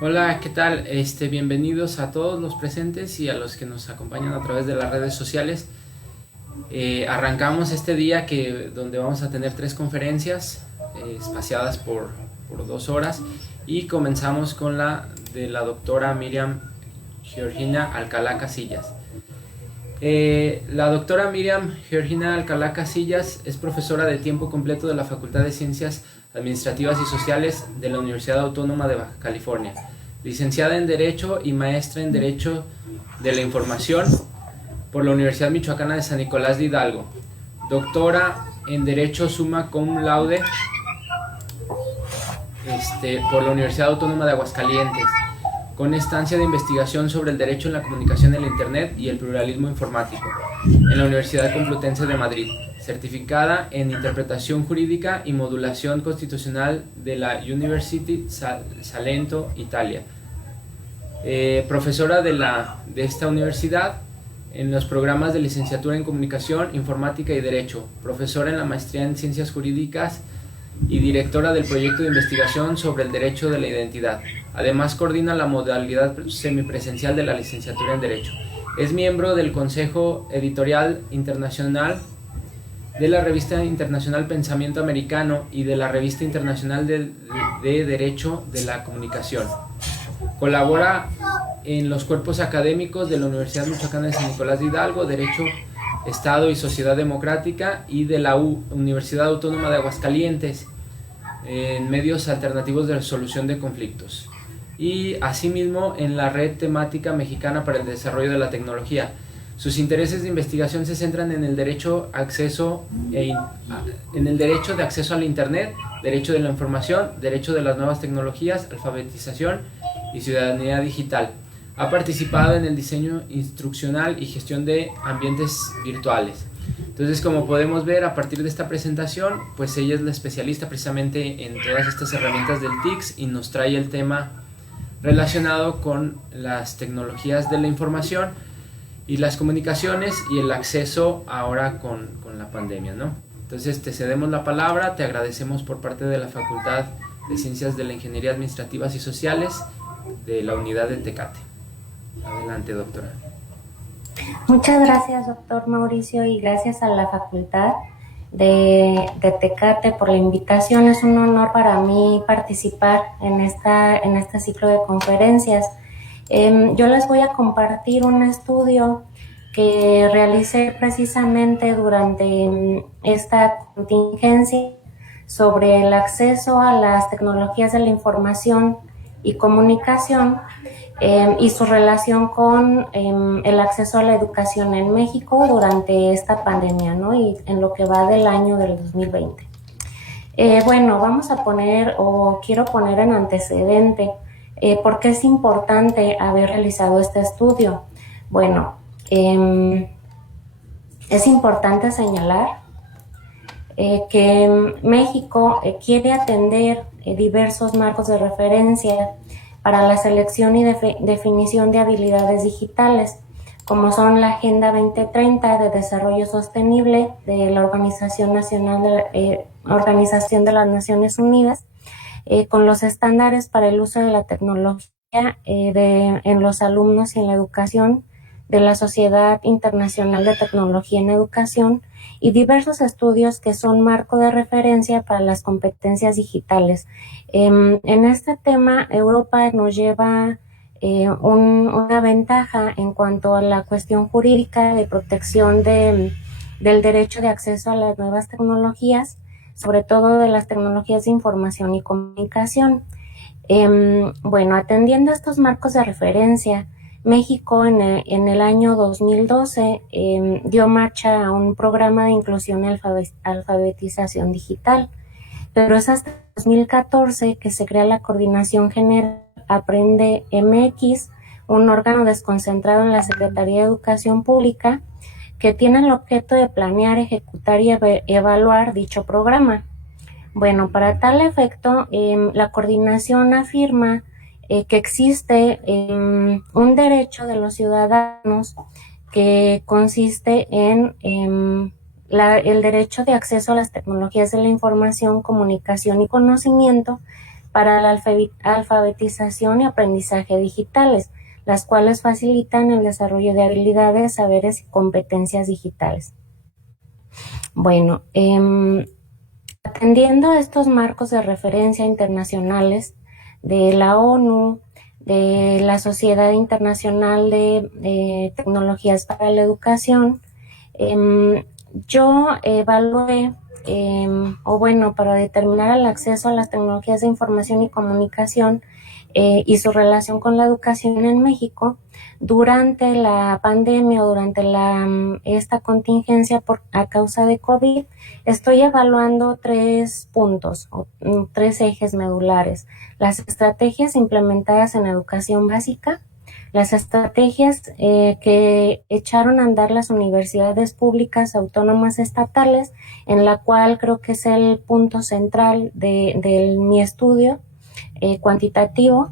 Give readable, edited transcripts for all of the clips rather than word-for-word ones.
Hola, ¿qué tal? Bienvenidos a todos los presentes y a los que nos acompañan a través de las redes sociales. Arrancamos este día donde vamos a tener tres conferencias espaciadas por 2 horas y comenzamos con la de la doctora Miriam Georgina Alcalá Casillas. La doctora Miriam Georgina Alcalá Casillas es profesora de tiempo completo de la Facultad de Ciencias Administrativas y Sociales de la Universidad Autónoma de Baja California, licenciada en Derecho y maestra en Derecho de la Información por la Universidad Michoacana de San Nicolás de Hidalgo, doctora en Derecho summa cum laude por la Universidad Autónoma de Aguascalientes, con estancia de investigación sobre el derecho en la comunicación en la Internet y el pluralismo informático, en la Universidad Complutense de Madrid, certificada en Interpretación Jurídica y Modulación Constitucional de la University Salento, Italia. Profesora de esta universidad en los programas de licenciatura en Comunicación, Informática y Derecho, profesora en la maestría en Ciencias Jurídicas y directora del proyecto de investigación sobre el derecho de la identidad. Además, coordina la modalidad semipresencial de la licenciatura en Derecho. Es miembro del Consejo Editorial Internacional de la Revista Internacional Pensamiento Americano y de la Revista Internacional de Derecho de la Comunicación. Colabora en los cuerpos académicos de la Universidad Michoacana de San Nicolás de Hidalgo, Derecho, Estado y Sociedad Democrática, y de la Universidad Autónoma de Aguascalientes en medios alternativos de resolución de conflictos, y asimismo en la Red Temática Mexicana para el Desarrollo de la Tecnología. Sus intereses de investigación se centran en el derecho de acceso a la Internet, derecho de la información, derecho de las nuevas tecnologías, alfabetización y ciudadanía digital. Ha participado en el diseño instruccional y gestión de ambientes virtuales. Entonces, como podemos ver a partir de esta presentación, pues ella es la especialista precisamente en todas estas herramientas del TICS y nos trae el tema relacionado con las tecnologías de la información y las comunicaciones y el acceso ahora con la pandemia, ¿no? Entonces te cedemos la palabra, te agradecemos por parte de la Facultad de Ciencias de la Ingeniería Administrativas y Sociales de la unidad de Tecate. Adelante, doctora. Muchas gracias, doctor Mauricio, y gracias a la Facultad de Tecate por la invitación. Es un honor para mí participar en este ciclo de conferencias. Yo les voy a compartir un estudio que realicé precisamente durante esta contingencia sobre el acceso a las tecnologías de la información y comunicación y su relación con el acceso a la educación en México durante esta pandemia, ¿no? Y en lo que va del año del 2020. Bueno, quiero poner en antecedente por qué es importante haber realizado este estudio. Bueno, es importante señalar que México quiere atender diversos marcos de referencia para la selección y definición de habilidades digitales, como son la Agenda 2030 de Desarrollo Sostenible de la Organización de las Naciones Unidas, con los estándares para el uso de la tecnología en los alumnos y en la educación de la Sociedad Internacional de Tecnología en Educación, y diversos estudios que son marco de referencia para las competencias digitales. En este tema, Europa nos lleva una ventaja en cuanto a la cuestión jurídica de protección del derecho de acceso a las nuevas tecnologías, sobre todo de las tecnologías de información y comunicación. Bueno, atendiendo a estos marcos de referencia, México en el año 2012 dio marcha a un programa de inclusión y alfabetización digital, pero es hasta 2014 que se crea la Coordinación General Aprende MX, un órgano desconcentrado en la Secretaría de Educación Pública que tiene el objeto de planear, ejecutar y evaluar dicho programa. Bueno, para tal efecto, la coordinación afirma que existe un derecho de los ciudadanos que consiste en el derecho de acceso a las tecnologías de la información, comunicación y conocimiento, para la alfabetización y aprendizaje digitales, las cuales facilitan el desarrollo de habilidades, saberes y competencias digitales. Bueno, atendiendo a estos marcos de referencia internacionales de la ONU, de la Sociedad Internacional de Tecnologías para la Educación, yo evalué, para determinar el acceso a las tecnologías de información y comunicación y su relación con la educación en México durante la pandemia o durante esta contingencia a causa de COVID, estoy evaluando 3 puntos o 3 ejes medulares: las estrategias implementadas en educación básica, las estrategias que echaron a andar las universidades públicas autónomas estatales, en la cual creo que es el punto central de mi estudio cuantitativo,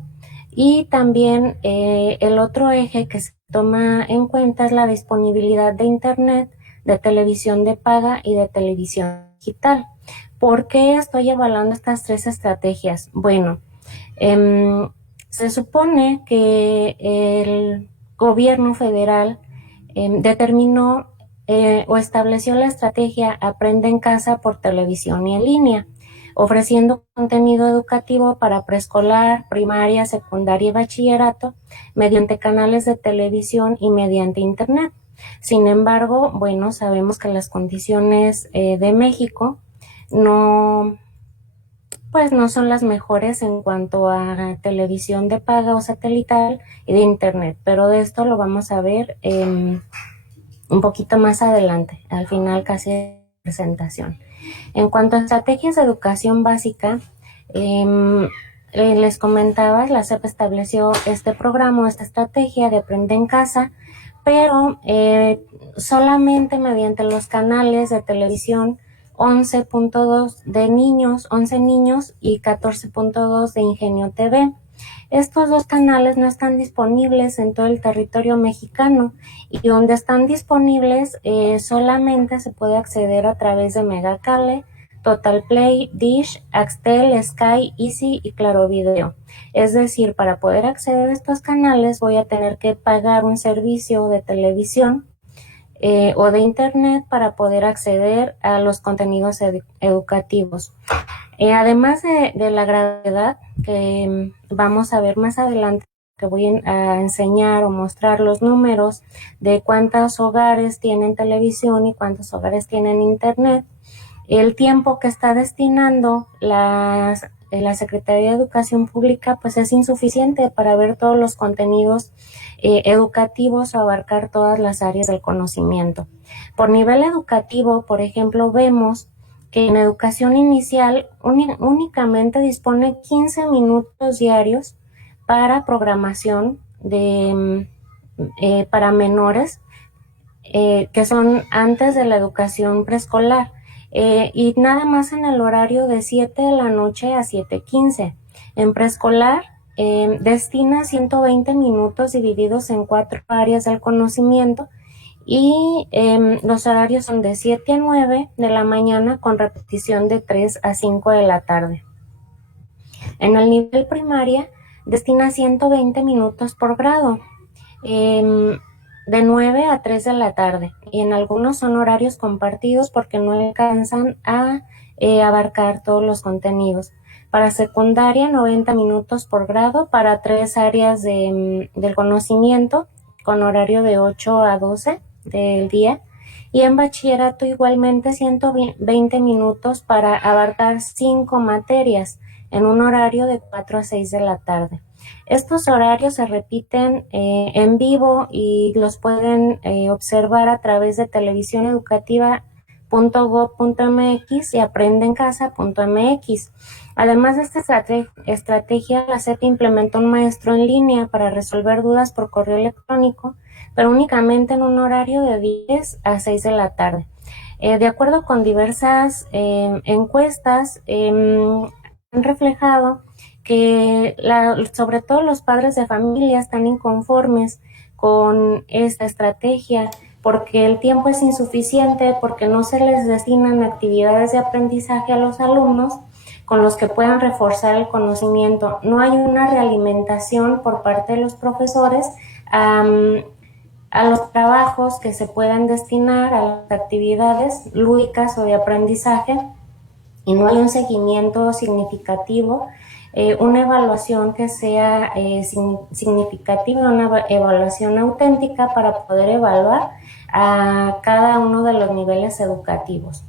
y también el otro eje que se toma en cuenta es la disponibilidad de Internet, de televisión de paga y de televisión digital. ¿Por qué estoy evaluando estas 3 estrategias? Bueno, se supone que el gobierno federal determinó o estableció la estrategia Aprende en Casa por televisión y en línea, ofreciendo contenido educativo para preescolar, primaria, secundaria y bachillerato mediante canales de televisión y mediante Internet. Sin embargo, bueno, sabemos que las condiciones de México no son las mejores en cuanto a televisión de paga o satelital y de Internet, pero de esto lo vamos a ver un poquito más adelante, al final casi de la presentación. En cuanto a estrategias de educación básica, les comentaba, la SEP estableció este programa, esta estrategia de Aprende en Casa, pero solamente mediante los canales de televisión 11.2 de niños, 11 niños y 14.2 de Ingenio TV. Estos 2 canales no están disponibles en todo el territorio mexicano, y donde están disponibles solamente se puede acceder a través de Megacable, Total Play, Dish, Axtel, Sky, Easy y Claro Video. Es decir, para poder acceder a estos canales voy a tener que pagar un servicio de televisión o de Internet para poder acceder a los contenidos educativos. Además de la gravedad que vamos a ver más adelante, que voy a enseñar o mostrar los números de cuántos hogares tienen televisión y cuántos hogares tienen Internet, el tiempo que está destinando la Secretaría de Educación Pública pues es insuficiente para ver todos los contenidos educativos o abarcar todas las áreas del conocimiento. Por nivel educativo, por ejemplo, vemos que en educación inicial únicamente dispone 15 minutos diarios para programación para menores que son antes de la educación preescolar, y nada más en el horario de 7 de la noche a 7:15. En preescolar destina 120 minutos divididos en 4 áreas del conocimiento, y los horarios son de 7 a 9 de la mañana con repetición de 3 a 5 de la tarde. En el nivel primaria destina 120 minutos por grado, de 9 a 3 de la tarde, y en algunos son horarios compartidos porque no alcanzan a abarcar todos los contenidos. Para secundaria, 90 minutos por grado para 3 áreas del conocimiento con horario de 8 a 12 del día, y en bachillerato igualmente 120 minutos para abarcar 5 materias en un horario de 4 a 6 de la tarde. Estos horarios se repiten en vivo y los pueden observar a través de televisioneducativa.gov.mx y aprendeencasa.mx. Además de esta estrategia, la SEP implementó un maestro en línea para resolver dudas por correo electrónico, pero únicamente en un horario de 10 a 6 de la tarde. De acuerdo con diversas encuestas, han reflejado que sobre todo los padres de familia están inconformes con esta estrategia porque el tiempo es insuficiente, porque no se les destinan actividades de aprendizaje a los alumnos con los que puedan reforzar el conocimiento. No hay una realimentación por parte de los profesores a los trabajos que se puedan destinar a las actividades lúdicas o de aprendizaje, y no hay un seguimiento significativo, una evaluación que sea significativa, una evaluación auténtica para poder evaluar a cada uno de los niveles educativos.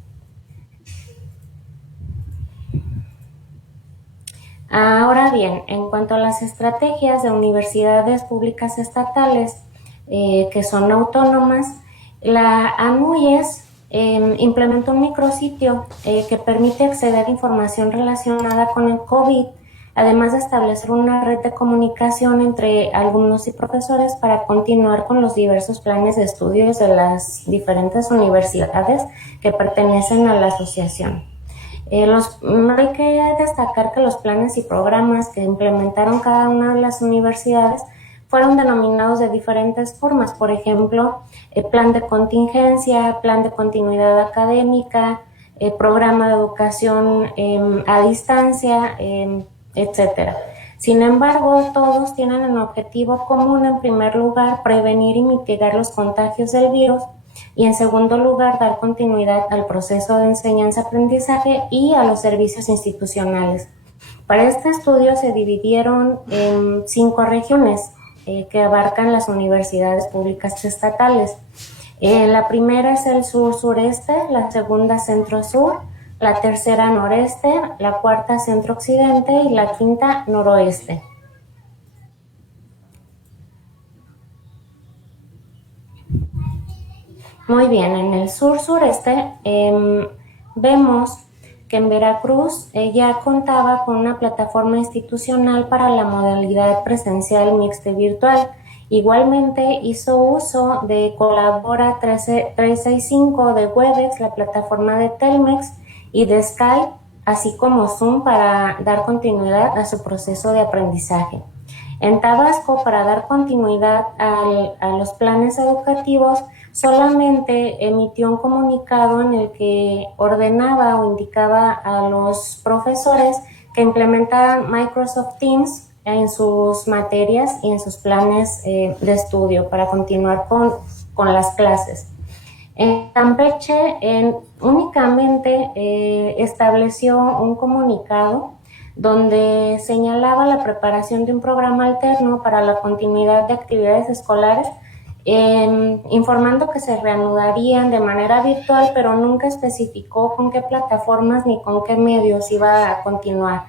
Ahora bien, en cuanto a las estrategias de universidades públicas estatales que son autónomas, la ANUYES implementó un micrositio que permite acceder a información relacionada con el COVID, además de establecer una red de comunicación entre alumnos y profesores para continuar con los diversos planes de estudios de las diferentes universidades que pertenecen a la asociación. Hay que destacar que los planes y programas que implementaron cada una de las universidades fueron denominados de diferentes formas. Por ejemplo, plan de contingencia, plan de continuidad académica, programa de educación a distancia, etcétera. Sin embargo, todos tienen un objetivo común: en primer lugar, prevenir y mitigar los contagios del virus, y en segundo lugar, dar continuidad al proceso de enseñanza-aprendizaje y a los servicios institucionales. Para este estudio se dividieron en 5 regiones que abarcan las universidades públicas estatales. La primera es el sur-sureste, la segunda centro-sur, la tercera noreste, la cuarta centro-occidente y la quinta noroeste. Muy bien, en el sur-sureste vemos que en Veracruz ya contaba con una plataforma institucional para la modalidad presencial mixta y virtual. Igualmente hizo uso de Colabora 365, de Webex, la plataforma de Telmex, y de Skype, así como Zoom, para dar continuidad a su proceso de aprendizaje. En Tabasco, para dar continuidad a los planes educativos, solamente emitió un comunicado en el que ordenaba o indicaba a los profesores que implementaran Microsoft Teams en sus materias y en sus planes de estudio para continuar con las clases. En Campeche únicamente estableció un comunicado donde señalaba la preparación de un programa alterno para la continuidad de actividades escolares, informando que se reanudarían de manera virtual, pero nunca especificó con qué plataformas ni con qué medios iba a continuar.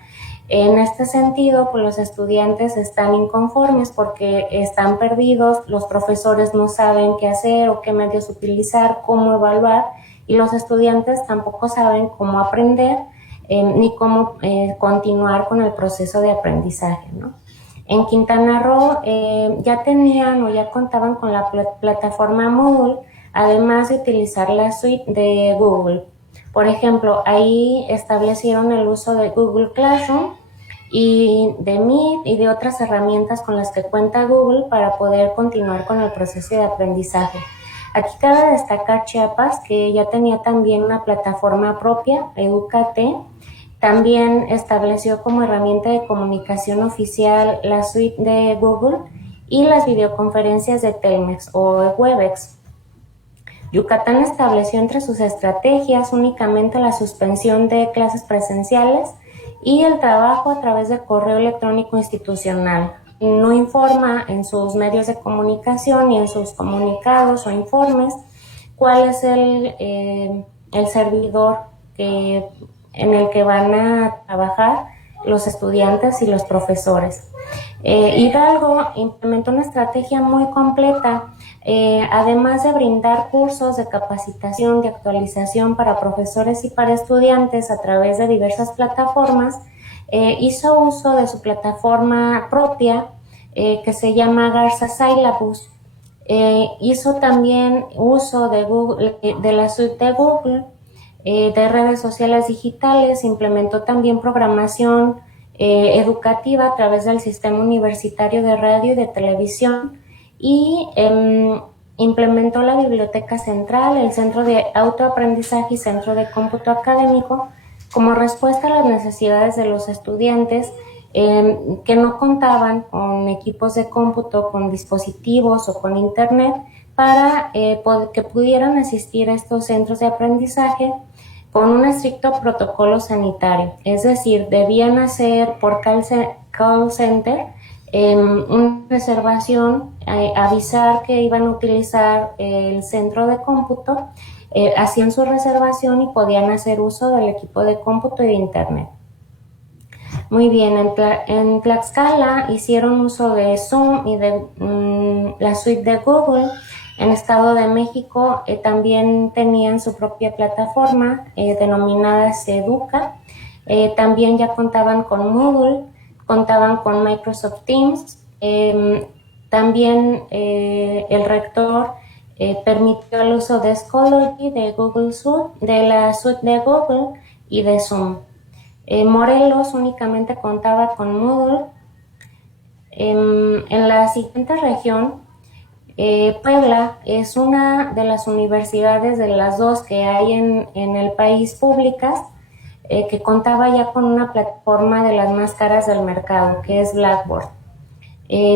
En este sentido, pues los estudiantes están inconformes porque están perdidos, los profesores no saben qué hacer o qué medios utilizar, cómo evaluar, y los estudiantes tampoco saben cómo aprender ni cómo continuar con el proceso de aprendizaje, ¿no? En Quintana Roo ya tenían o ya contaban con la plataforma Moodle, además de utilizar la suite de Google. Por ejemplo, ahí establecieron el uso de Google Classroom y de Meet y de otras herramientas con las que cuenta Google para poder continuar con el proceso de aprendizaje. Aquí cabe destacar Chiapas, que ya tenía también una plataforma propia, Educate. También estableció como herramienta de comunicación oficial la suite de Google y las videoconferencias de Telmex o Webex. Yucatán estableció entre sus estrategias únicamente la suspensión de clases presenciales y el trabajo a través de correo electrónico institucional. No informa en sus medios de comunicación ni en sus comunicados o informes cuál es el servidor en el que van a trabajar los estudiantes y los profesores. Hidalgo implementó una estrategia muy completa, además de brindar cursos de capacitación, de actualización para profesores y para estudiantes a través de diversas plataformas. Hizo uso de su plataforma propia que se llama Garza Syllabus. Hizo también uso de Google, de la suite de Google, de redes sociales digitales. Implementó también programación educativa a través del sistema universitario de radio y de televisión, y implementó la biblioteca central, el centro de autoaprendizaje y centro de cómputo académico como respuesta a las necesidades de los estudiantes que no contaban con equipos de cómputo, con dispositivos o con internet para que pudieran asistir a estos centros de aprendizaje con un estricto protocolo sanitario. Es decir, debían hacer por call center una reservación, avisar que iban a utilizar el centro de cómputo, hacían su reservación y podían hacer uso del equipo de cómputo y de internet. Muy bien, en Tlaxcala hicieron uso de Zoom y de la suite de Google. En Estado de México también tenían su propia plataforma denominada Seduca. También ya contaban con Moodle, contaban con Microsoft Teams. También el rector permitió el uso de Schoology, de Google Suite, de la suite de Google y de Zoom. Morelos únicamente contaba con Moodle. En la siguiente región, Puebla es una de las universidades de las dos que hay en el país públicas que contaba ya con una plataforma de las más caras del mercado, que es Blackboard.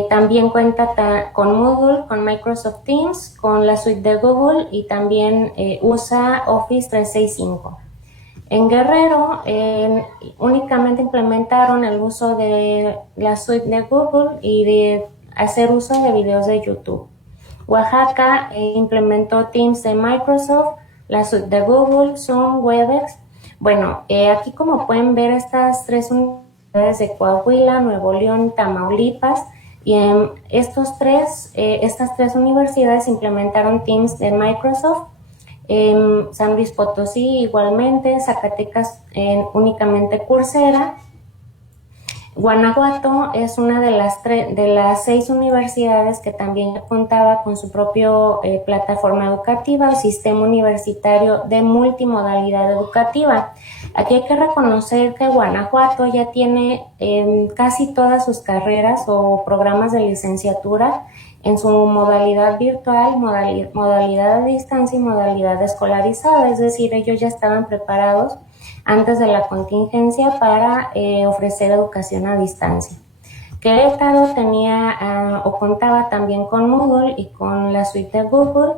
También cuenta con Moodle, con Microsoft Teams, con la suite de Google y también usa Office 365. En Guerrero únicamente implementaron el uso de la suite de Google y de hacer uso de videos de YouTube. Oaxaca implementó Teams de Microsoft, la suite de Google, Zoom, Webex. Bueno, aquí como pueden ver estas tres universidades de Coahuila, Nuevo León, Tamaulipas, y estas tres universidades implementaron Teams de Microsoft. San Luis Potosí igualmente, Zacatecas únicamente Coursera. Guanajuato es una de las 6 universidades que también contaba con su propia plataforma educativa o sistema universitario de multimodalidad educativa. Aquí hay que reconocer que Guanajuato ya tiene casi todas sus carreras o programas de licenciatura en su modalidad virtual, modalidad a distancia y modalidad escolarizada, es decir, ellos ya estaban preparados antes de la contingencia para ofrecer educación a distancia. Querétaro tenía o contaba también con Moodle y con la suite de Google.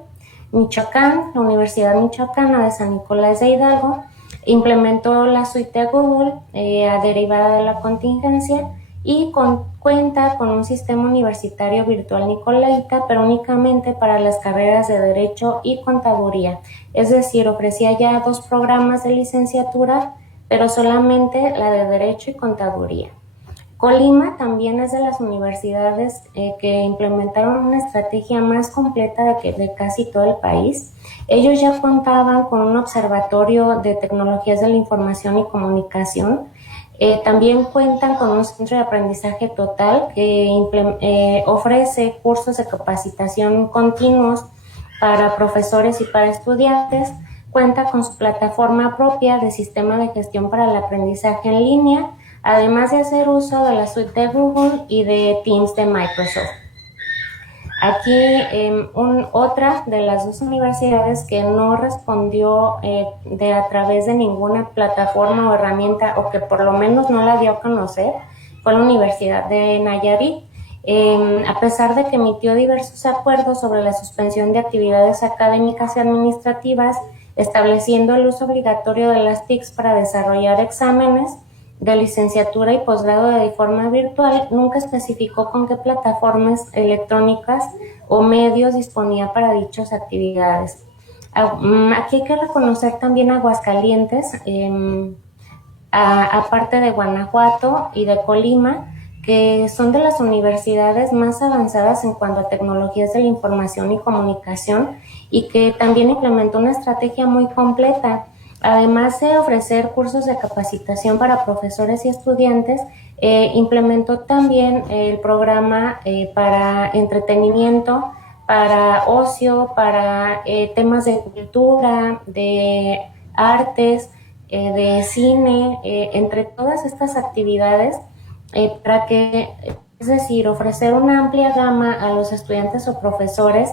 Michoacán, la Universidad Michoacana de San Nicolás de Hidalgo, implementó la suite de Google derivada de la contingencia y cuenta con un sistema universitario virtual Nicolaita, pero únicamente para las carreras de Derecho y Contaduría. Es decir, ofrecía ya 2 programas de licenciatura, pero solamente la de Derecho y Contaduría. Colima también es de las universidades que implementaron una estrategia más completa de casi todo el país. Ellos ya contaban con un observatorio de tecnologías de la información y comunicación. También cuentan con un centro de aprendizaje total que ofrece cursos de capacitación continuos para profesores y para estudiantes. Cuenta con su plataforma propia de sistema de gestión para el aprendizaje en línea, además de hacer uso de la suite de Google y de Teams de Microsoft. Aquí otra de las 2 universidades que no respondió a través de ninguna plataforma o herramienta, o que por lo menos no la dio a conocer, fue la Universidad de Nayarit. A pesar de que emitió diversos acuerdos sobre la suspensión de actividades académicas y administrativas, estableciendo el uso obligatorio de las TICs para desarrollar exámenes de licenciatura y posgrado de forma virtual, nunca especificó con qué plataformas electrónicas o medios disponía para dichas actividades. Aquí hay que reconocer también Aguascalientes, aparte de Guanajuato y de Colima, que son de las universidades más avanzadas en cuanto a tecnologías de la información y comunicación y que también implementó una estrategia muy completa. Además de ofrecer cursos de capacitación para profesores y estudiantes, implementó también el programa para entretenimiento, para ocio, para temas de cultura, de artes, de cine, entre todas estas actividades, para que, es decir, ofrecer una amplia gama a los estudiantes o profesores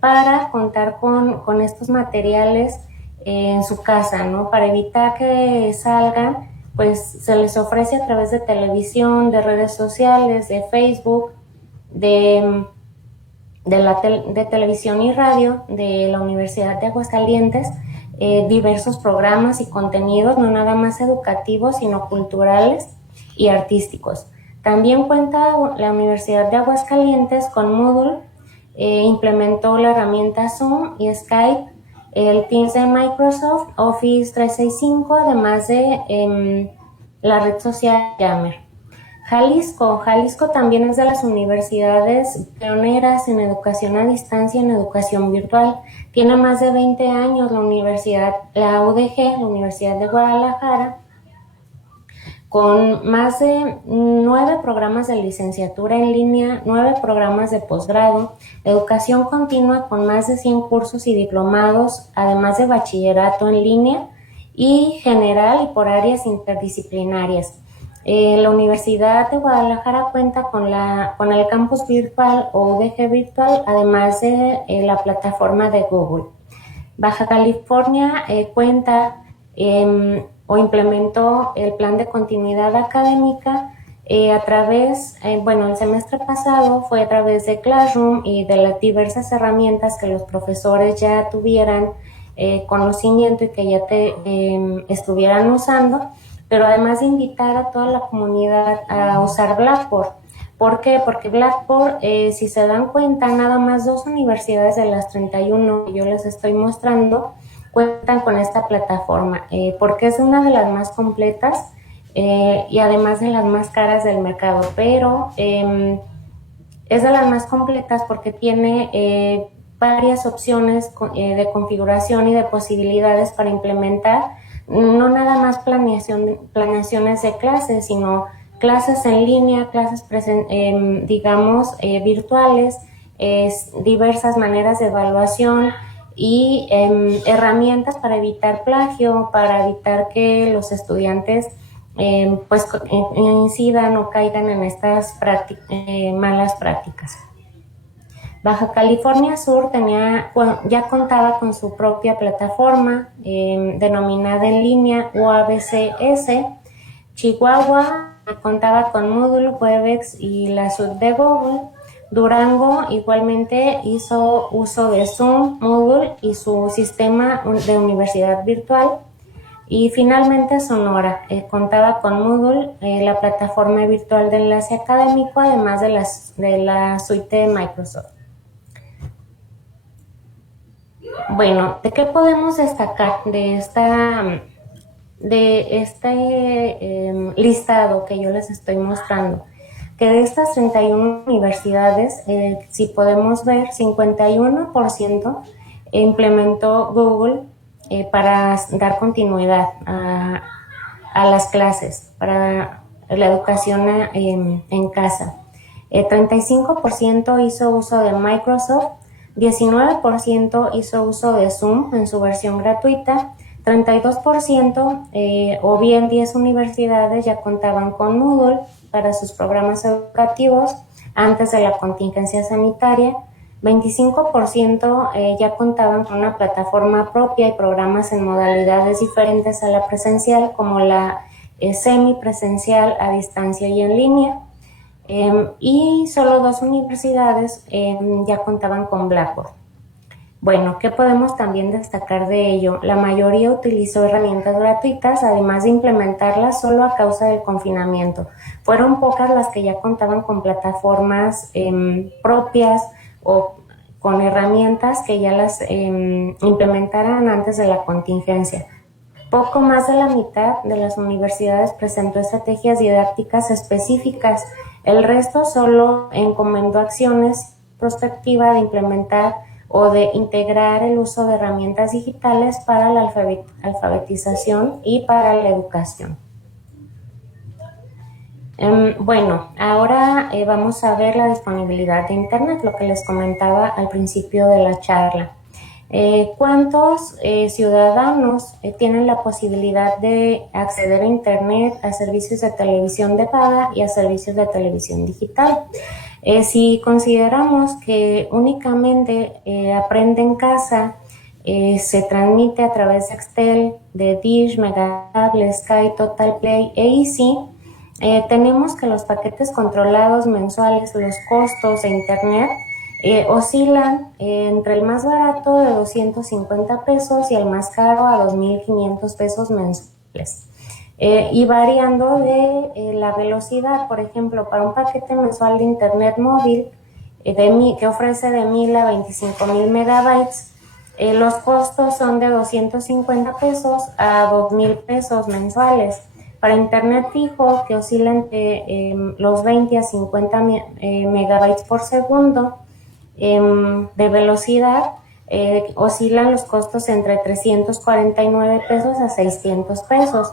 para contar con estos materiales en su casa, ¿no? Para evitar que salgan, pues se les ofrece a través de televisión, de redes sociales, de Facebook, de televisión y radio de la Universidad de Aguascalientes, diversos programas y contenidos, no nada más educativos, sino culturales y artísticos. También cuenta la Universidad de Aguascalientes con Moodle, implementó la herramienta Zoom y Skype, el Teams de Microsoft, Office 365, además de la red social Yammer. Jalisco también es de las universidades pioneras en educación a distancia, en educación virtual. Tiene más de 20 años la UDG, la Universidad de Guadalajara, con más de 9 programas de licenciatura en línea, 9 programas de posgrado, educación continua con más de 100 cursos y diplomados, además de bachillerato en línea y general y por áreas interdisciplinarias. La Universidad de Guadalajara cuenta con el campus virtual o UDG virtual, además de la plataforma de Google. Baja California cuenta o implementó el plan de continuidad académica a través, el semestre pasado fue a través de Classroom y de las diversas herramientas que los profesores ya tuvieran conocimiento y que ya estuvieran usando, pero además de invitar a toda la comunidad a usar Blackboard. ¿Por qué? Porque Blackboard, si se dan cuenta, nada más 2 universidades de las 31 que yo les estoy mostrando cuentan con esta plataforma, porque es una de las más completas y además de las más caras del mercado, pero es de las más completas porque tiene varias opciones de configuración y de posibilidades para implementar no nada más planeaciones de clases, sino clases en línea, clases virtuales, diversas maneras de evaluación y herramientas para evitar plagio, para evitar que los estudiantes incidan o caigan en estas malas prácticas. Baja California Sur ya contaba con su propia plataforma denominada en línea UABCS. Chihuahua contaba con Moodle, Webex y la suite de Google. Durango igualmente hizo uso de Zoom, Moodle y su sistema de universidad virtual. Y finalmente Sonora contaba con Moodle, la plataforma virtual de enlace académico, además de la suite de Microsoft. Bueno, ¿de qué podemos destacar de este listado que yo les estoy mostrando? Que de estas 31 universidades, si podemos ver, 51% implementó Google para dar continuidad a las clases, para la educación en casa. 35% hizo uso de Microsoft, 19% hizo uso de Zoom en su versión gratuita, 32% o bien 10 universidades ya contaban con Moodle para sus programas educativos antes de la contingencia sanitaria, 25% ya contaban con una plataforma propia y programas en modalidades diferentes a la presencial, como la semipresencial, a distancia y en línea. Y solo 2 universidades ya contaban con Blackboard. Bueno, ¿qué podemos también destacar de ello? La mayoría utilizó herramientas gratuitas, además de implementarlas solo a causa del confinamiento. Fueron pocas las que ya contaban con plataformas propias o con herramientas que ya las implementaran antes de la contingencia. Poco más de la mitad de las universidades presentó estrategias didácticas específicas. El resto solo encomendó acciones prospectivas de implementar o de integrar el uso de herramientas digitales para la alfabetización y para la educación. Bueno, ahora vamos a ver la disponibilidad de Internet, lo que les comentaba al principio de la charla. ¿Cuántos ciudadanos tienen la posibilidad de acceder a Internet, a servicios de televisión de paga y a servicios de televisión digital? Si consideramos que únicamente Aprende en Casa se transmite a través de Axtel, de Dish, Megacable, Sky, Total Play e Easy, tenemos que los paquetes controlados mensuales, los costos de Internet, oscilan entre el más barato de 250 pesos y el más caro a 2,500 pesos mensuales. Y variando de la velocidad. Por ejemplo, para un paquete mensual de Internet móvil que ofrece de 1,000 a 25,000 megabytes, los costos son de 250 pesos a 2,000 pesos mensuales. Para Internet fijo, que oscila entre los 20 a 50 megabytes por segundo de velocidad, oscilan los costos entre 349 pesos a 600 pesos.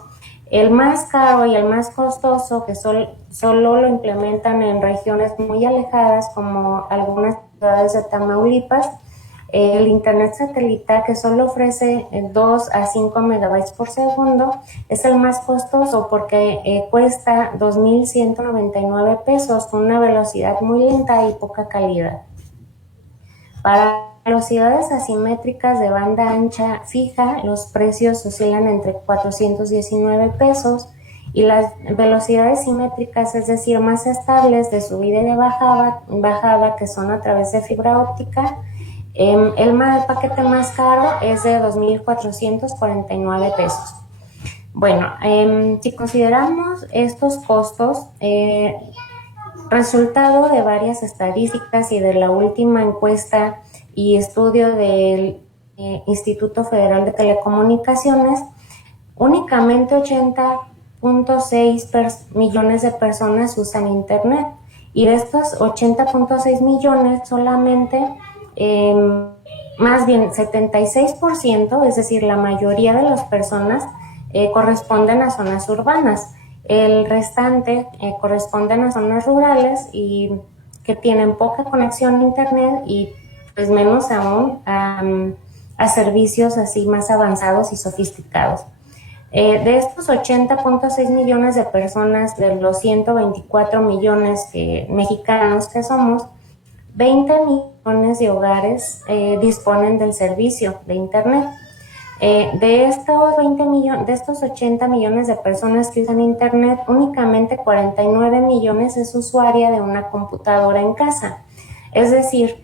El más caro y el más costoso, que solo lo implementan en regiones muy alejadas, como algunas ciudades de Tamaulipas, el Internet satelital, que solo ofrece 2 a 5 megabytes por segundo, es el más costoso porque cuesta 2,199 pesos con una velocidad muy lenta y poca calidad. Para velocidades asimétricas de banda ancha fija, los precios oscilan entre 419 pesos, y las velocidades simétricas, es decir, más estables de subida y de bajada, que son a través de fibra óptica, el paquete más caro es de 2,449 pesos. Bueno, si consideramos estos costos, resultado de varias estadísticas y de la última encuesta y estudio del Instituto Federal de Telecomunicaciones, únicamente 80,6 millones de personas usan Internet, y de estos 80,6 millones solamente, más bien 76%, es decir, la mayoría de las personas corresponden a zonas urbanas. El restante corresponden a zonas rurales y que tienen poca conexión a Internet, y pues menos aún a servicios así más avanzados y sofisticados. De estos 80,6 millones de personas, de los 124 millones mexicanos que somos, 20 millones de hogares disponen del servicio de Internet. De estos 80 millones de personas que usan Internet, únicamente 49 millones es usuaria de una computadora en casa. Es decir,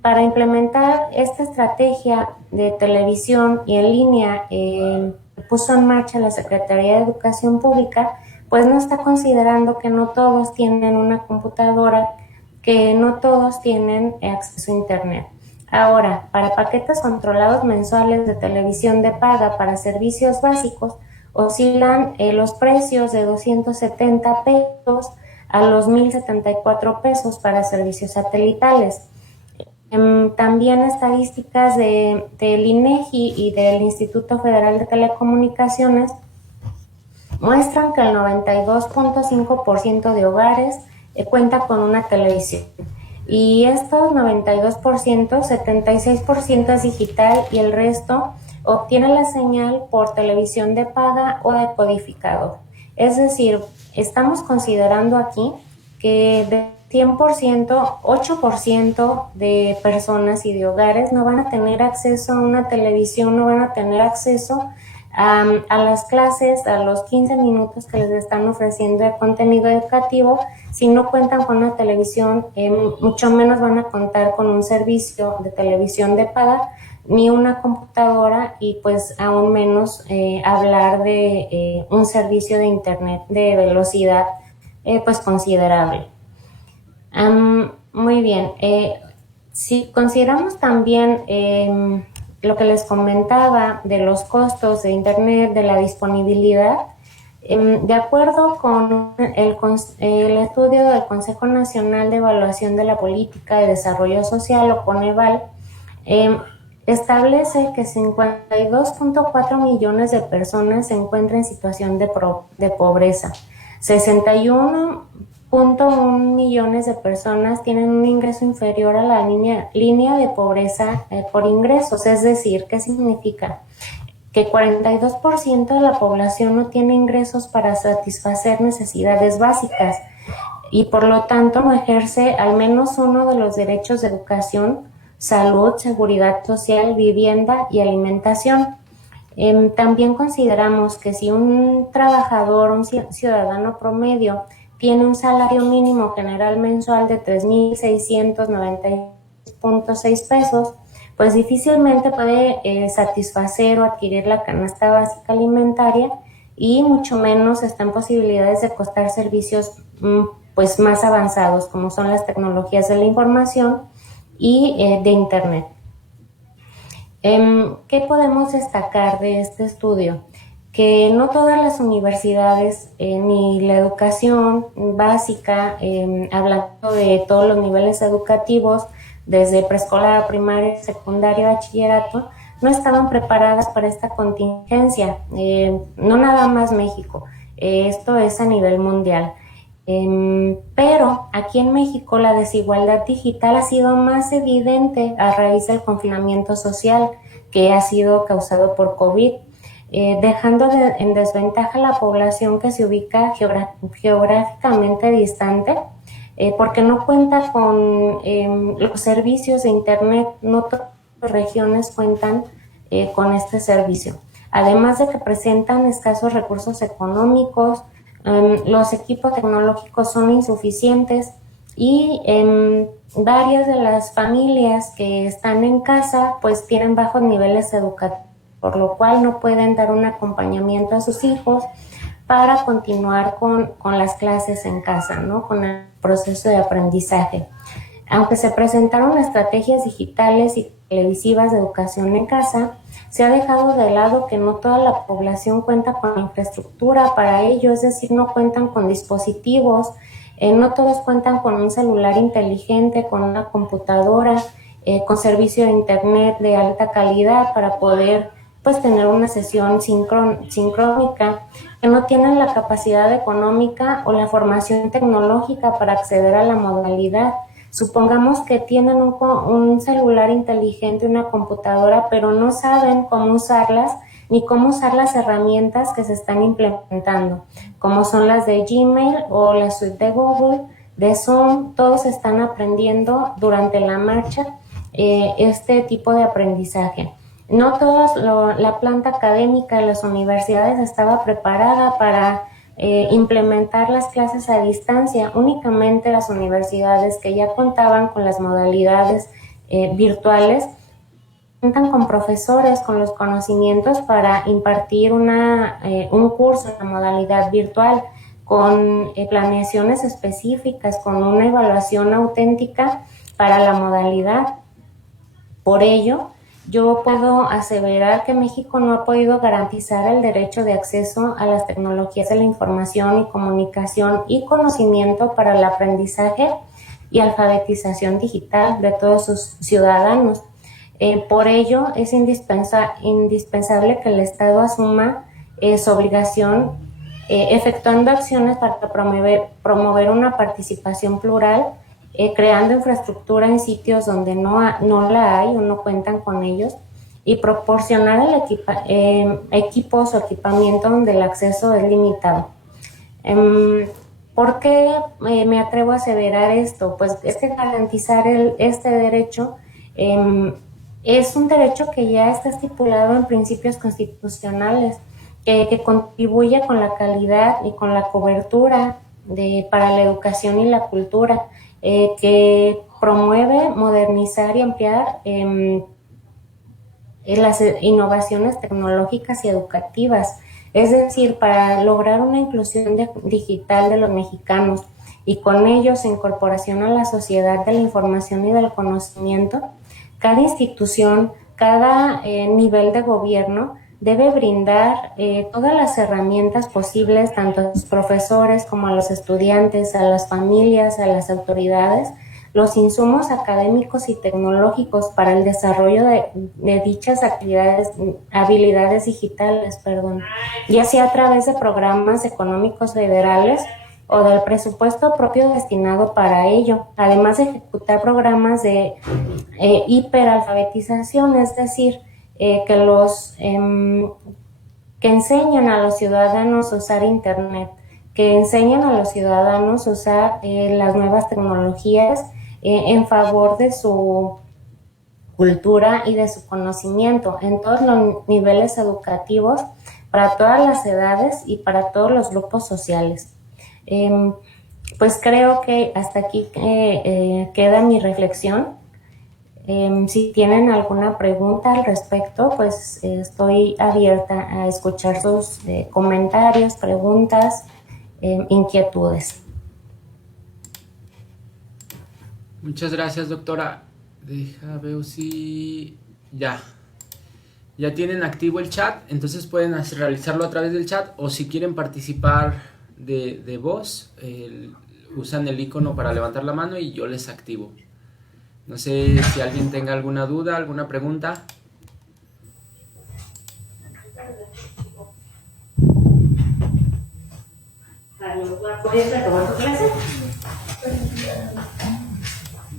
para implementar esta estrategia de televisión y en línea que puso en marcha la Secretaría de Educación Pública, pues no está considerando que no todos tienen una computadora, que no todos tienen acceso a Internet. Ahora, para paquetes controlados mensuales de televisión de paga para servicios básicos, oscilan los precios de 270 pesos a los 1,074 pesos para servicios satelitales. También estadísticas del INEGI y del Instituto Federal de Telecomunicaciones muestran que el 92,5% de hogares cuenta con una televisión. Y estos 92%, 76% es digital, y el resto obtiene la señal por televisión de paga o de codificador. Es decir, estamos considerando aquí que de 100%, 8% de personas y de hogares no van a tener acceso a una televisión, no van a tener acceso a las clases, a los 15 minutos que les están ofreciendo de contenido educativo. Si no cuentan con una televisión, mucho menos van a contar con un servicio de televisión de paga, ni una computadora, y pues aún menos hablar de un servicio de Internet de velocidad pues considerable. Muy bien, si consideramos también lo que les comentaba de los costos de Internet, de la disponibilidad, de acuerdo con el estudio del Consejo Nacional de Evaluación de la Política de Desarrollo Social, o Coneval, establece que 52,4 millones de personas se encuentran en situación de pobreza. 61,1 millones de personas tienen un ingreso inferior a la línea de pobreza por ingresos. Es decir, ¿qué significa? Que 42% de la población no tiene ingresos para satisfacer necesidades básicas, y por lo tanto no ejerce al menos uno de los derechos de educación, salud, seguridad social, vivienda y alimentación. También consideramos que si un trabajador, un ciudadano promedio, tiene un salario mínimo general mensual de 3,696.6 pesos, pues difícilmente puede satisfacer o adquirir la canasta básica alimentaria y mucho menos está en posibilidades de costar servicios pues más avanzados, como son las tecnologías de la información y de Internet. ¿Qué podemos destacar de este estudio? Que no todas las universidades ni la educación básica, hablando de todos los niveles educativos, desde preescolar, primaria, secundaria, bachillerato, no estaban preparadas para esta contingencia. No nada más México, esto es a nivel mundial. Pero aquí en México la desigualdad digital ha sido más evidente a raíz del confinamiento social que ha sido causado por COVID, dejando en desventaja a la población que se ubica geográficamente distante, porque no cuenta con los servicios de Internet. No todas las regiones cuentan con este servicio, además de que presentan escasos recursos económicos. Los equipos tecnológicos son insuficientes y varias de las familias que están en casa pues tienen bajos niveles educativos, por lo cual no pueden dar un acompañamiento a sus hijos para continuar con las clases en casa, ¿no? Con el proceso de aprendizaje. Aunque se presentaron estrategias digitales y televisivas de educación en casa, se ha dejado de lado que no toda la población cuenta con infraestructura para ello, es decir, no cuentan con dispositivos, no todos cuentan con un celular inteligente, con una computadora, con servicio de Internet de alta calidad para poder pues tener una sesión sincrónica, que no tienen la capacidad económica o la formación tecnológica para acceder a la modalidad. Supongamos que tienen un celular inteligente, una computadora, pero no saben cómo usarlas ni cómo usar las herramientas que se están implementando, como son las de Gmail o la suite de Google, de Zoom. Todos están aprendiendo durante la marcha este tipo de aprendizaje. No toda la planta académica de las universidades estaba preparada para implementar las clases a distancia. Únicamente las universidades que ya contaban con las modalidades virtuales cuentan con profesores con los conocimientos para impartir un curso en la modalidad virtual, con planeaciones específicas, con una evaluación auténtica para la modalidad. Por ello, yo puedo aseverar que México no ha podido garantizar el derecho de acceso a las tecnologías de la información y comunicación y conocimiento para el aprendizaje y alfabetización digital de todos sus ciudadanos. Por ello, es indispensable que el Estado asuma su obligación efectuando acciones para promover una participación plural, creando infraestructura en sitios donde no la hay o no cuentan con ellos, y proporcionar equipos o equipamiento donde el acceso es limitado. ¿Por qué me atrevo a aseverar esto? Pues es que garantizar este derecho es un derecho que ya está estipulado en principios constitucionales, que contribuye con la calidad y con la cobertura para la educación y la cultura, que promueve modernizar y ampliar las innovaciones tecnológicas y educativas, es decir, para lograr una inclusión digital de los mexicanos y con ello su incorporación a la sociedad de la información y del conocimiento. Cada institución, cada nivel de gobierno debe brindar todas las herramientas posibles, tanto a los profesores como a los estudiantes, a las familias, a las autoridades, los insumos académicos y tecnológicos para el desarrollo de dichas habilidades digitales, ya sea a través de programas económicos federales o del presupuesto propio destinado para ello, además de ejecutar programas de hiperalfabetización, es decir, que enseñan a los ciudadanos a usar Internet, que enseñen a los ciudadanos a usar las nuevas tecnologías en favor de su cultura y de su conocimiento en todos los niveles educativos, para todas las edades y para todos los grupos sociales. Pues creo que hasta aquí queda mi reflexión. Si tienen alguna pregunta al respecto, pues estoy abierta a escuchar sus comentarios, preguntas, inquietudes. Muchas gracias, doctora. Deja ver si ya tienen activo el chat, entonces pueden realizarlo a través del chat, o si quieren participar de voz, usan el icono para levantar la mano y yo les activo. No sé si alguien tenga alguna duda, alguna pregunta. ¿Puedes retomar tu clase?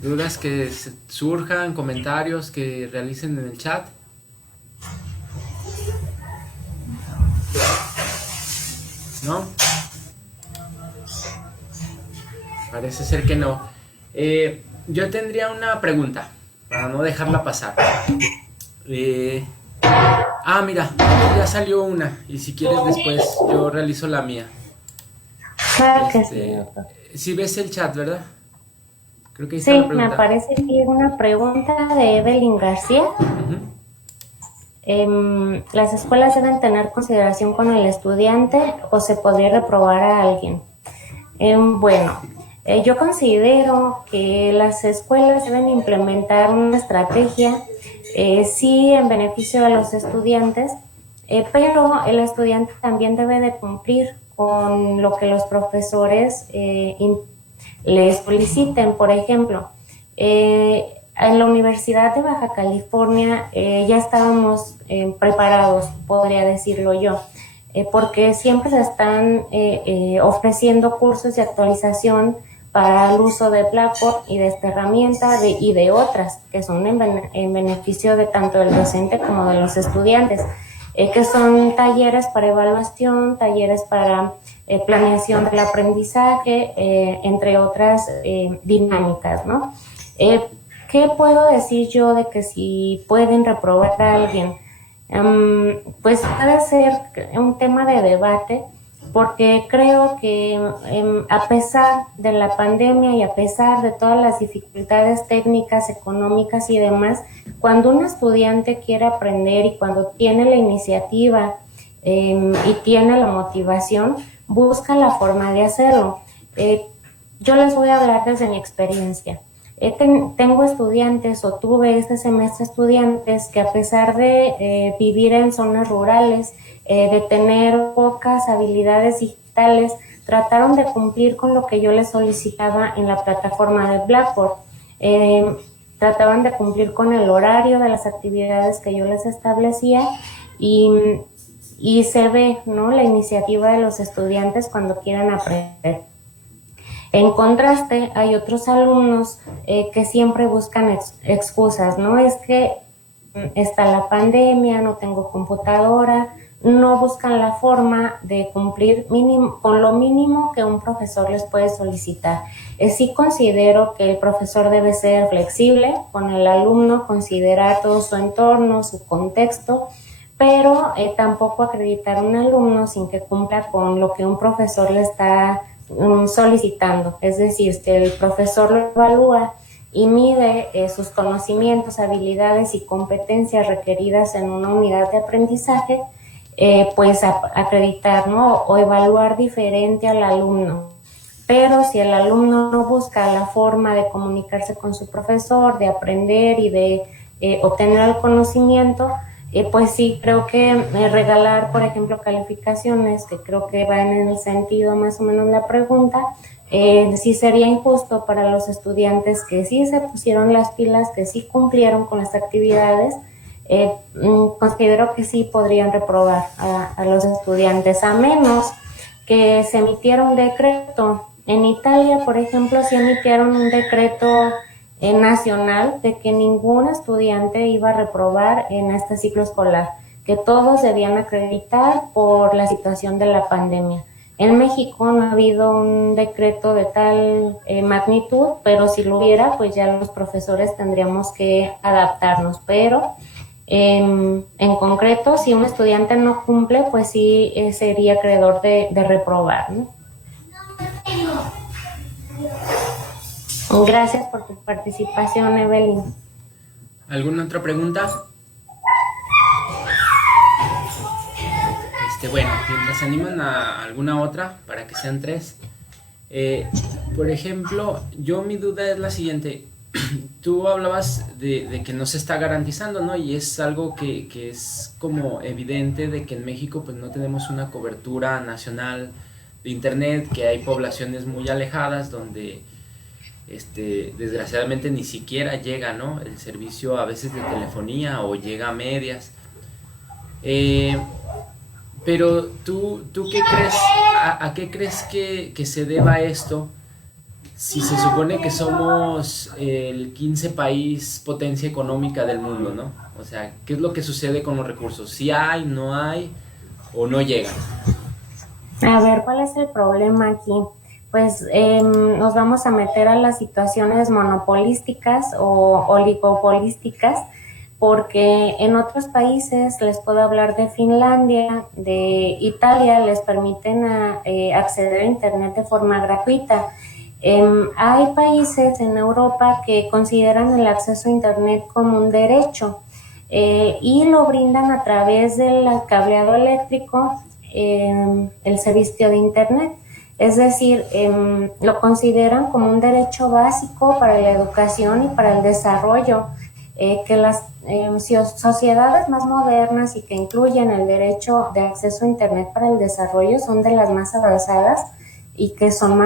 Dudas que surjan, comentarios que realicen en el chat. ¿No? Parece ser que no. Yo tendría una pregunta, para no dejarla pasar. Mira, ya salió una, y si quieres después yo realizo la mía. Claro que sí, doctor. Si ves el chat, ¿verdad? Creo que ahí sí, está la pregunta. Me parece que es una pregunta de Evelyn García. ¿Las escuelas deben tener consideración con el estudiante o se podría reprobar a alguien? Yo considero que las escuelas deben implementar una estrategia, sí en beneficio de los estudiantes, pero el estudiante también debe de cumplir con lo que los profesores les soliciten. Por ejemplo, en la Universidad de Baja California ya estábamos preparados, podría decirlo yo, porque siempre se están ofreciendo cursos de actualización para el uso de Blackboard y de esta herramienta y de otras que son en beneficio de tanto del docente como de los estudiantes, que son talleres para evaluación, talleres para planeación del aprendizaje, entre otras dinámicas, ¿no? ¿Qué puedo decir yo de que si pueden reprobar a alguien? Pues puede ser un tema de debate, porque creo que a pesar de la pandemia y a pesar de todas las dificultades técnicas, económicas y demás, cuando un estudiante quiere aprender y cuando tiene la iniciativa y tiene la motivación, busca la forma de hacerlo. Yo les voy a hablar desde mi experiencia. Tengo estudiantes, o tuve este semestre estudiantes que, a pesar de vivir en zonas rurales, de tener pocas habilidades digitales, trataron de cumplir con lo que yo les solicitaba en la plataforma de Blackboard. Trataban de cumplir con el horario de las actividades que yo les establecía, y se ve, ¿no?, la iniciativa de los estudiantes cuando quieran aprender. En contraste, hay otros alumnos que siempre buscan excusas, ¿no? Es que está la pandemia, no tengo computadora, no buscan la forma de cumplir con lo mínimo que un profesor les puede solicitar. Sí considero que el profesor debe ser flexible con el alumno, considerar todo su entorno, su contexto, pero tampoco acreditar a un alumno sin que cumpla con lo que un profesor le está solicitando. Es decir, si el profesor lo evalúa y mide sus conocimientos, habilidades y competencias requeridas en una unidad de aprendizaje, pues acreditar, ¿no?, o evaluar diferente al alumno. Pero si el alumno no busca la forma de comunicarse con su profesor, de aprender y de obtener el conocimiento, pues sí, creo que regalar, por ejemplo, calificaciones, que creo que van en el sentido más o menos la pregunta, sí sería injusto para los estudiantes que sí se pusieron las pilas, que sí cumplieron con las actividades. Considero que sí podrían reprobar a los estudiantes, a menos que se emitiera un decreto. En Italia, por ejemplo, sí emitieron un decreto nacional de que ningún estudiante iba a reprobar en este ciclo escolar, que todos debían acreditar por la situación de la pandemia. En México no ha habido un decreto de tal magnitud, pero si lo hubiera, pues ya los profesores tendríamos que adaptarnos. Pero en concreto, si un estudiante no cumple, pues sí sería acreedor de reprobar, ¿no? Gracias por tu participación, Evelyn. ¿Alguna otra pregunta? Bueno, mientras se animan a alguna otra, para que sean 3. Por ejemplo, mi duda es la siguiente. Tú hablabas de que no se está garantizando, ¿no? Y es algo que es como evidente de que en México pues no tenemos una cobertura nacional de internet, que hay poblaciones muy alejadas donde desgraciadamente ni siquiera llega, ¿no? El servicio a veces de telefonía o llega a medias. Pero tú ¿qué crees? ¿A qué crees que se deba esto? Si se supone que somos el 15 país potencia económica del mundo, ¿no? O sea, ¿qué es lo que sucede con los recursos? ¿Si hay, no hay o no llegan? A ver, ¿cuál es el problema aquí? Pues nos vamos a meter a las situaciones monopolísticas o oligopolísticas, porque en otros países, les puedo hablar de Finlandia, de Italia, les permiten acceder a Internet de forma gratuita. Hay países en Europa que consideran el acceso a Internet como un derecho y lo brindan a través del cableado eléctrico, el servicio de Internet. Es decir, lo consideran como un derecho básico para la educación y para el desarrollo, que las sociedades más modernas y que incluyen el derecho de acceso a Internet para el desarrollo son de las más avanzadas y que son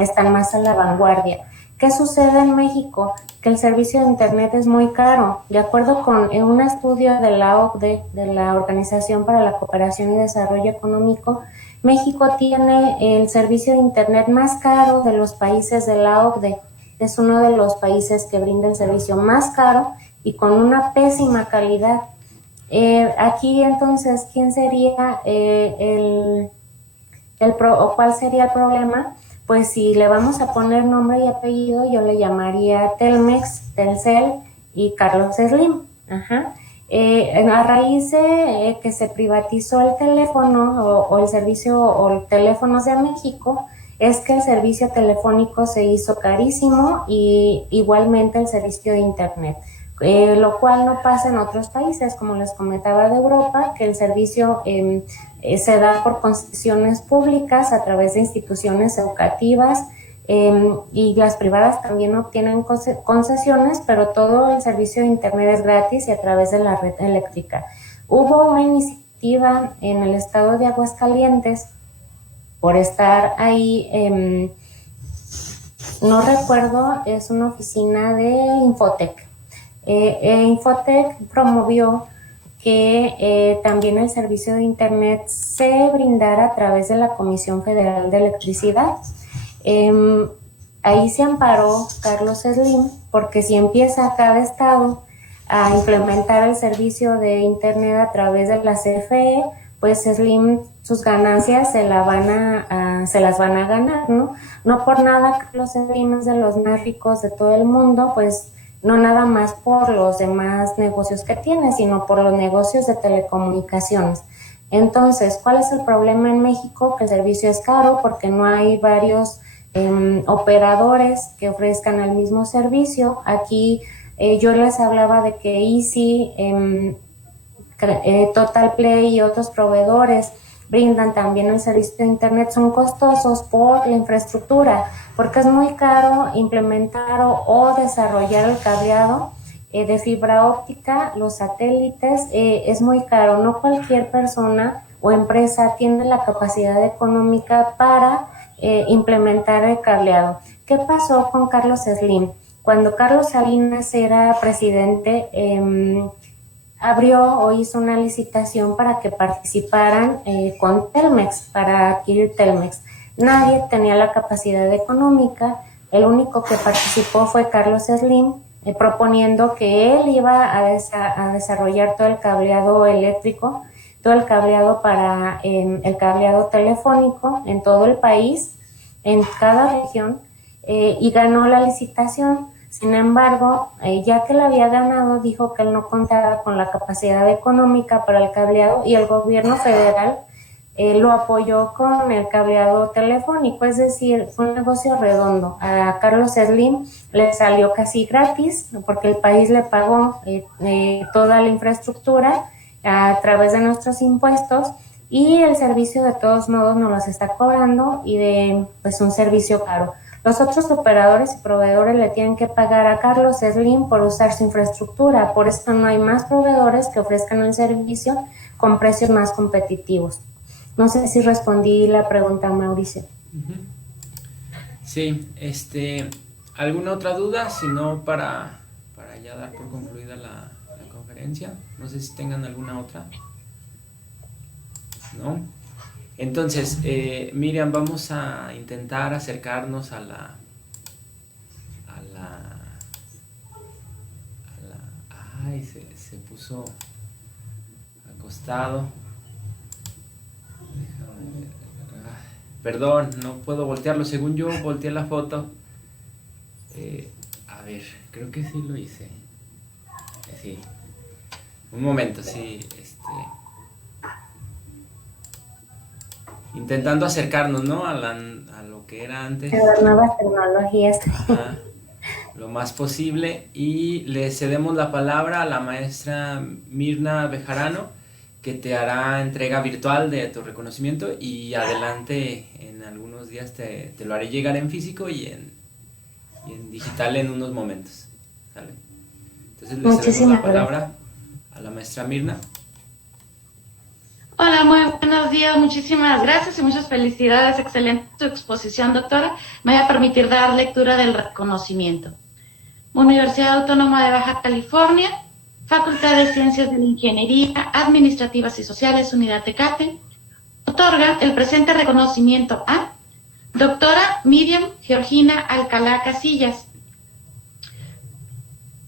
están más a la vanguardia. ¿Qué sucede en México? Que el servicio de Internet es muy caro. De acuerdo con un estudio de la OCDE, de la Organización para la Cooperación y Desarrollo Económico, México tiene el servicio de Internet más caro de los países de la OCDE. Es uno de los países que brinda el servicio más caro y con una pésima calidad. Aquí entonces, ¿quién sería cuál sería el problema? Pues si le vamos a poner nombre y apellido, yo le llamaría Telmex, Telcel y Carlos Slim. Ajá. A raíz de que se privatizó el teléfono o el servicio o teléfonos de México, es que el servicio telefónico se hizo carísimo y igualmente el servicio de Internet, lo cual no pasa en otros países, como les comentaba de Europa, que el servicio se da por concesiones públicas a través de instituciones educativas, y las privadas también obtienen concesiones, pero todo el servicio de Internet es gratis y a través de la red eléctrica. Hubo una iniciativa en el estado de Aguascalientes por estar ahí, no recuerdo, es una oficina de Infotec. Infotec promovió que también el servicio de Internet se brindara a través de la Comisión Federal de Electricidad. Ahí se amparó Carlos Slim, porque si empieza cada estado a implementar el servicio de Internet a través de la CFE, pues Slim sus ganancias se las van a ganar, ¿no? No por nada Carlos Slim es de los más ricos de todo el mundo, pues no nada más por los demás negocios que tiene, sino por los negocios de telecomunicaciones. Entonces, ¿cuál es el problema en México? Que el servicio es caro porque no hay varios operadores que ofrezcan el mismo servicio. Aquí yo les hablaba de que Easy, Total Play y otros proveedores brindan también el servicio de Internet, son costosos por la infraestructura, porque es muy caro implementar o desarrollar el cableado de fibra óptica, los satélites, es muy caro. No cualquier persona o empresa tiene la capacidad económica para implementar el cableado. ¿Qué pasó con Carlos Slim? Cuando Carlos Salinas era presidente, abrió o hizo una licitación para que participaran con Telmex, para adquirir Telmex. Nadie tenía la capacidad económica, el único que participó fue Carlos Slim, proponiendo que él iba a desarrollar todo el cableado eléctrico. licitó el cableado para el cableado telefónico en todo el país, en cada región, y ganó la licitación. Sin embargo, ya que la había ganado, dijo que él no contaba con la capacidad económica para el cableado y el gobierno federal lo apoyó con el cableado telefónico, es decir, fue un negocio redondo. A Carlos Slim le salió casi gratis porque el país le pagó toda la infraestructura a través de nuestros impuestos y el servicio de todos modos nos los está cobrando y de pues un servicio caro. Los otros operadores y proveedores le tienen que pagar a Carlos Slim por usar su infraestructura, por eso no hay más proveedores que ofrezcan el servicio con precios más competitivos. No sé si respondí la pregunta, Mauricio. Sí, ¿alguna otra duda? Si no, para ya dar por concluida la conferencia. No sé si tengan alguna otra. ¿No? Entonces, Miriam, vamos a intentar acercarnos a la ay, se puso acostado. Déjame ver. Perdón, no puedo voltearlo. Según yo volteé la foto. A ver, creo que sí lo hice. Sí. Un momento, sí. Intentando acercarnos, ¿no? A lo que era antes. A las nuevas tecnologías. Ajá, lo más posible. Y le cedemos la palabra a la maestra Mirna Bejarano, que te hará entrega virtual de tu reconocimiento y adelante en algunos días te lo haré llegar en físico y en digital en unos momentos. ¿Sale? Entonces le cedemos la palabra a la maestra Mirna. Hola, muy buenos días, muchísimas gracias y muchas felicidades, excelente tu exposición, doctora. Me voy a permitir dar lectura del reconocimiento. Universidad Autónoma de Baja California, Facultad de Ciencias de la Ingeniería, Administrativas y Sociales, Unidad Tecate, otorga el presente reconocimiento a doctora Miriam Georgina Alcalá Casillas,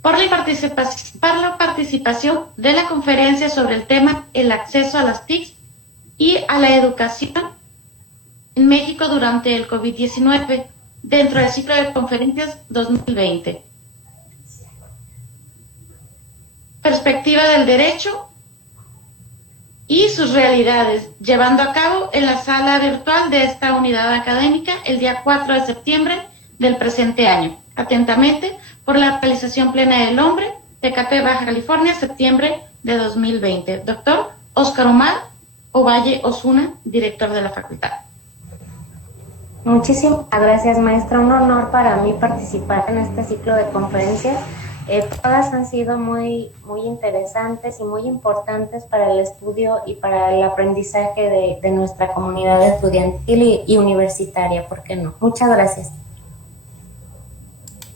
por la participación de la conferencia sobre el tema el acceso a las TICs y a la educación en México durante el COVID-19 dentro del ciclo de conferencias 2020. Perspectiva del derecho y sus realidades, llevando a cabo en la sala virtual de esta unidad académica el día 4 de septiembre del presente año. Atentamente, por la realización plena del hombre, Tecate, Baja California, septiembre de 2020. Doctor Óscar Omar Ovalle Osuna, director de la facultad. Muchísimas gracias, maestra. Un honor para mí participar en este ciclo de conferencias. Todas han sido muy interesantes y muy importantes para el estudio y para el aprendizaje de nuestra comunidad estudiantil y universitaria, ¿por qué no? Muchas gracias.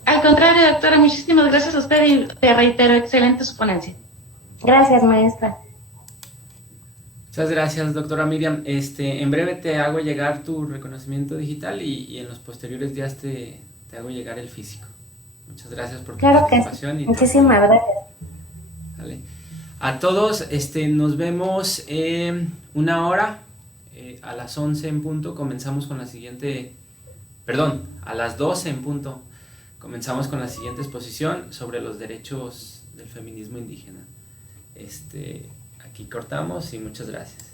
Al contrario, doctora, muchísimas gracias a usted y te reitero, excelente su ponencia. Gracias, maestra. Muchas gracias, doctora Miriam. En breve te hago llegar tu reconocimiento digital y en los posteriores días te hago llegar el físico. Muchas gracias por tu participación. Que sí. Muchísimas gracias. Vale. A todos, nos vemos en una hora, a las 11 en punto, comenzamos con la siguiente, perdón, a las 12 en punto, comenzamos con la siguiente exposición sobre los derechos del feminismo indígena. Aquí cortamos y muchas gracias.